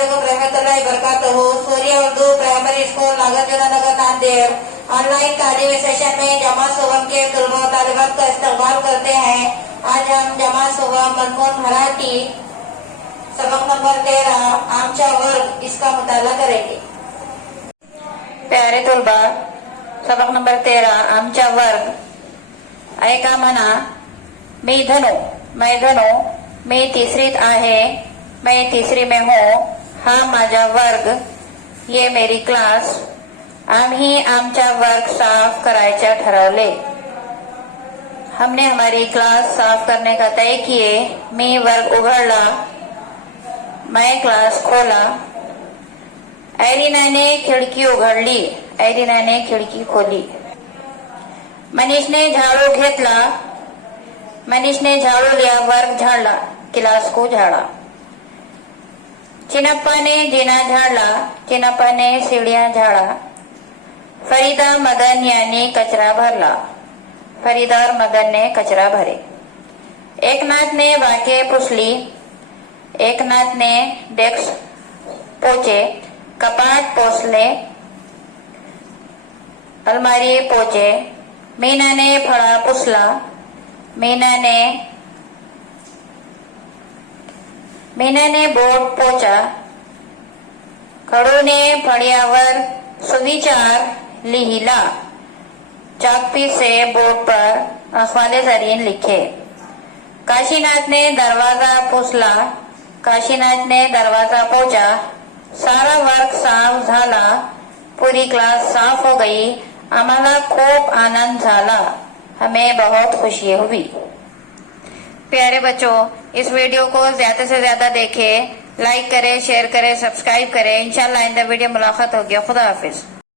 अस्सलामुअलैकुम रहमतुल्लाहि वबरकातुहू। सूर्य उर्दू प्राइमरी स्कूल नागार्जुन नगर नांदेड़ ऑनलाइन तालीमी सेशन में जमात सुबह के तलबा तालिबात का इस्तेमाल करते हैं। आज हम जमात सुबह मजमून मराठी सबक नंबर 13 आमचा वर्ग इसका मुताला करेंगे। प्यारे तलबा, सबक नंबर 13 आमचा वर्ग ऐका म्हणा। मैं धनु मैं तीसरीत आहे, मैं तीसरी में हूँ। हा माझा वर्ग, ये मेरी क्लास। आम्ही आमचा वर्ग साफ करायचा ठरवले। हमने हमारी क्लास साफ करने का तय किए। मी वर्ग उघडला, मैं क्लास खोला। एलिनाने खिड़की उघडली, एलिनाने खिड़की खोली। मनीषने झाड़ू घेतला, मनीषने झाड़ू लिया, वर्ग झाड़ला, क्लास को झाड़ा। चिनप्पा ने जीना झाड़ला, चिनप्पा ने सीढ़ियां झाड़ा। फरीदा मदन यानी कचरा भरला, फरीदा और मदन ने कचरा भरे। एकनाथ ने वाक्य पुसली, एकनाथ ने डेस्क पोचे, कपाट पोसले, अलमारी पोचे। मीना ने फळा पुसला, मीना ने बोर्ड पोचा। खडूने फळ्यावर सुविचार लिहिला, चाकपीस से बोर्ड पर अखबारे जरीन लिखे। काशीनाथ ने दरवाजा पुसला, काशीनाथ ने दरवाजा पोचा। सारा वर्ग साफ झाला, पूरी क्लास साफ हो गई। आम्हाला खूब आनंद झाला, हमें बहुत खुशी हुई। प्यारे बच्चों, इस वीडियो को ज्यादा से ज्यादा देखें, लाइक करें, शेयर करें, सब्सक्राइब करें। इंशाल्लाह इन द वीडियो मुलाकात होगी। खुदा हाफिज।